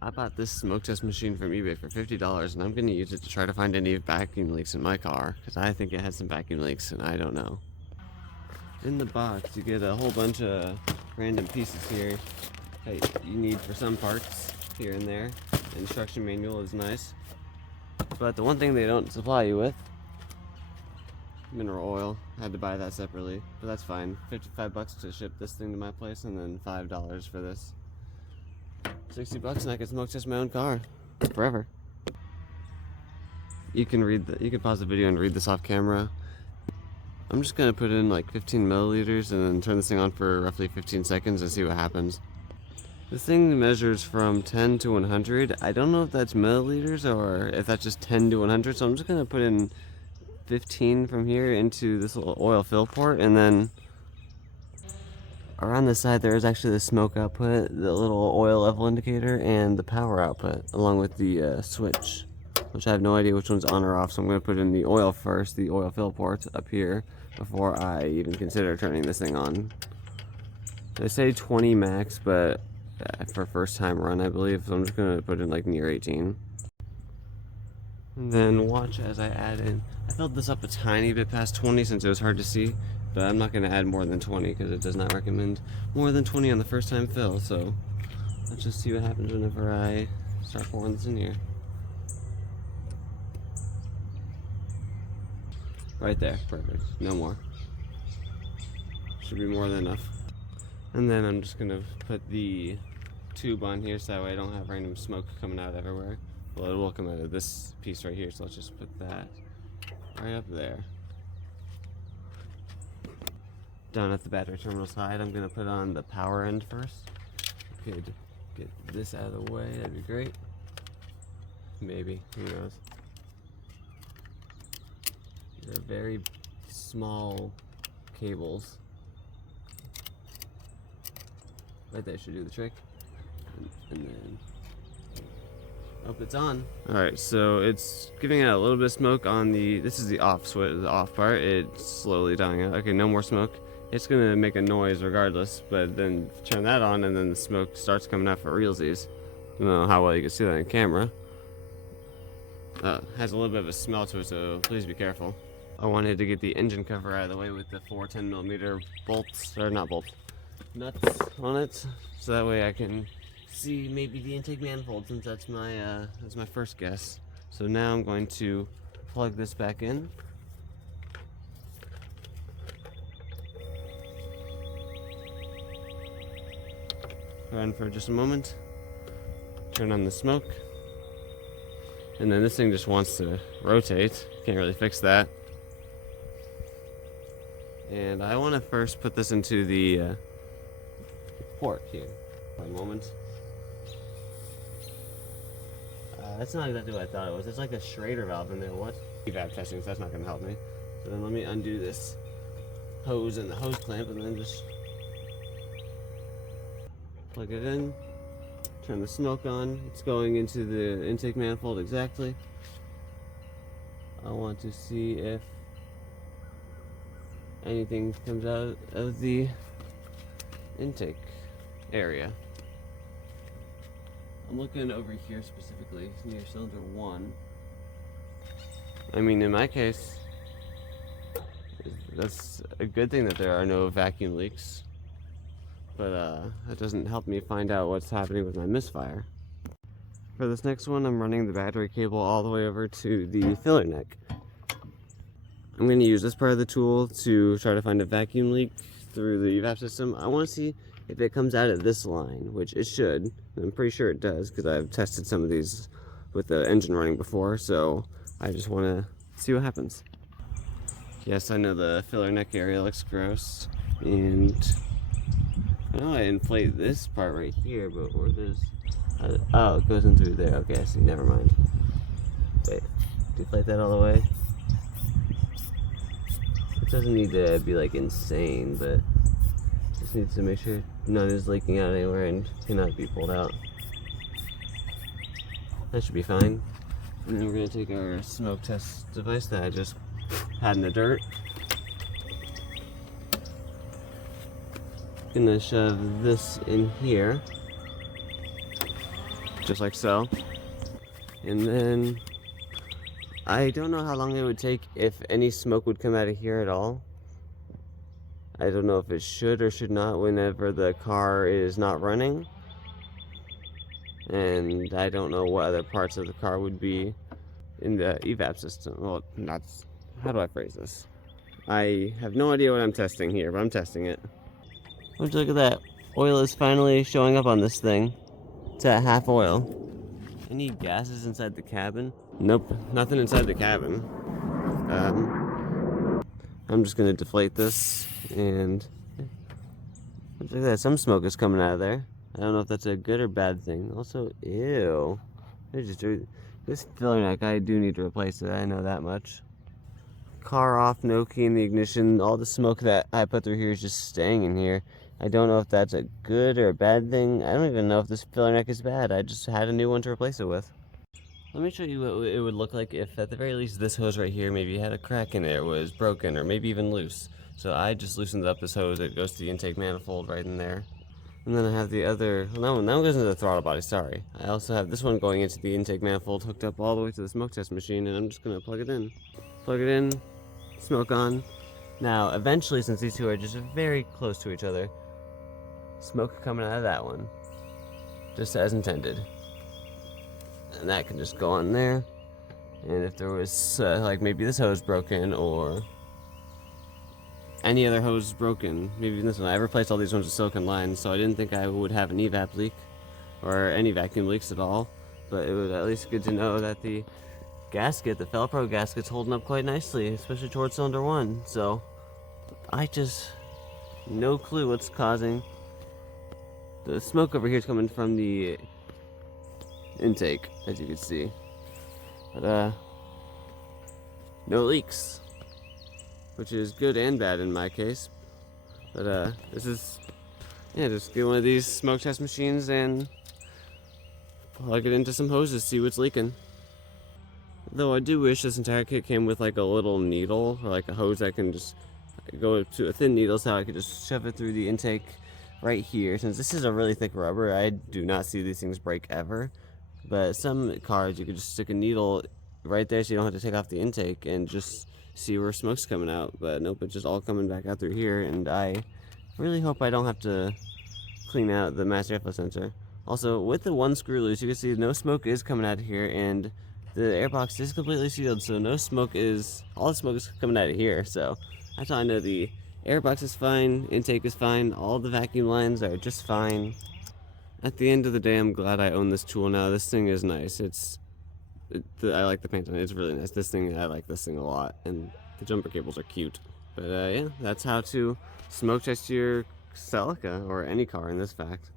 I bought this smoke test machine from eBay for $50, and I'm going to use it to try to find any vacuum leaks in my car, because I think it has some vacuum leaks, and I don't know. In the box, you get a whole bunch of random pieces here that you need for some parts here and there. The instruction manual is nice. But the one thing they don't supply you with, mineral oil. I had to buy that separately, but that's fine. $55 to ship this thing to my place, and then $5 for this. $60 and I can smoke test my own car forever. You can pause the video and read this off camera. I'm just gonna put in like 15 milliliters and then turn this thing on for roughly 15 seconds and see what happens. This thing measures from 10 to 100. I don't know if that's milliliters or if that's just 10 to 100, so I'm just gonna put in 15 from here into this little oil fill port, and then around the side there is actually the smoke output, the little oil level indicator, and the power output, along with the switch, which I have no idea which one's on or off, so I'm going to put in the oil first, the oil fill port up here, before I even consider turning this thing on. They say 20 max, but for first time run I believe, so I'm just going to put in like near 18. And then watch as I add in. I filled this up a tiny bit past 20 since it was hard to see, but I'm not going to add more than 20 because it does not recommend more than 20 on the first time fill. So let's just see what happens whenever I start pouring this in here. Right there, perfect. No more. Should be more than enough. And then I'm just going to put the tube on here so that way I don't have random smoke coming out everywhere. Well, it will come out of this piece right here, so let's just put that right up there. Down at the battery terminal side, I'm going to put on the power end first. Could get this out of the way, that'd be great. Maybe, who knows. They're very small cables. Right there should do the trick. And then... oh, it's on. Alright, so it's giving out a little bit of smoke on the... this is the off switch, the off part. It's slowly dying out. Okay, no more smoke. It's gonna make a noise regardless, but then turn that on and then the smoke starts coming out for realsies. I don't know how well you can see that on camera. Has a little bit of a smell to it, so please be careful. I wanted to get the engine cover out of the way with the 4 10mm bolts, or not bolts, nuts on it, so that way I can see maybe the intake manifold, since that's my first guess. So now I'm going to plug this back in. Run for just a moment. Turn on the smoke. And then this thing just wants to rotate. Can't really fix that. And I want to first put this into the port here for a moment. That's not exactly what I thought it was. It's like a Schrader valve in there. What? Evap testing, so that's not going to help me. So then let me undo this hose and the hose clamp, and then just plug it in. Turn the smoke on. It's going into the intake manifold exactly. I want to see if anything comes out of the intake area. I'm looking over here specifically near cylinder 1. I mean, in my case, that's a good thing that there are no vacuum leaks, but that doesn't help me find out what's happening with my misfire. For this next one, I'm running the battery cable all the way over to the filler neck. I'm going to use this part of the tool to try to find a vacuum leak through the evap system. I want to see if it comes out of this line, which it should. I'm pretty sure it does because I've tested some of these with the engine running before, so I just want to see what happens. Yes, I know the filler neck area looks gross, and I know I inflate this part right here, but where this... oh, it goes in through there. Okay, I see, never mind. Wait, deflate that all the way. It doesn't need to be like insane, but just needs to make sure none is leaking out anywhere and cannot be pulled out. That should be fine. And then we're going to take our smoke test device that I just had in the dirt. Gonna shove this in here. just like so. And then I don't know how long it would take if any smoke would come out of here at all. I don't know if it should or should not whenever the car is not running. And I don't know what other parts of the car would be in the evap system. Well, not, how do I phrase this? I have no idea what I'm testing here, but I'm testing it. Would you look at that? Oil is finally showing up on this thing. It's at half oil. Any gases inside the cabin? Nope, nothing inside the cabin. I'm just gonna deflate this, and look at that, some smoke is coming out of there. I don't know if that's a good or bad thing. Also, ew. This filler neck, I do need to replace it, I know that much. Car off, no key in the ignition. All the smoke that I put through here is just staying in here. I don't know if that's a good or a bad thing. I don't even know if this filler neck is bad. I just had a new one to replace it with. Let me show you what it would look like if at the very least this hose right here maybe had a crack in it, or was broken, or maybe even loose. So I just loosened up this hose. It goes to the intake manifold right in there. And then I have the other, well, that one goes into the throttle body, sorry. I also have this one going into the intake manifold, hooked up all the way to the smoke test machine, and I'm just gonna plug it in. Plug it in, smoke on. Now, eventually, since these two are just very close to each other, smoke coming out of that one, just as intended. And that can just go on there. And if there was, like maybe this hose broken, or any other hose broken, maybe even this one. I replaced all these ones with silicone lines, so I didn't think I would have an evap leak, or any vacuum leaks at all. But it was at least good to know that the gasket, the Velcro gasket's holding up quite nicely, especially towards cylinder 1. So I just, no clue what's causing. The smoke over here is coming from the intake, as you can see. But no leaks, which is good and bad in my case. But this is, yeah, just get one of these smoke test machines and plug it into some hoses, see what's leaking. Though I do wish this entire kit came with like a little needle, or like a hose that can just go to a thin needle, so I could just shove it through the intake right here. Since this is a really thick rubber, I do not see these things break ever. But some cars, you could just stick a needle right there so you don't have to take off the intake and just see where smoke's coming out. But nope, it's just all coming back out through here, and I really hope I don't have to clean out the master airflow sensor. Also, with the one screw loose, you can see no smoke is coming out of here, and the airbox is completely sealed, so no smoke is, all the smoke is coming out of here. So that's how I know the airbox is fine, intake is fine, all the vacuum lines are just fine. At the end of the day, I'm glad I own this tool now. This thing is nice. I like the paint on it. It's really nice. I like this thing a lot, and the jumper cables are cute. But yeah, that's how to smoke test your Celica, or any car in this fact.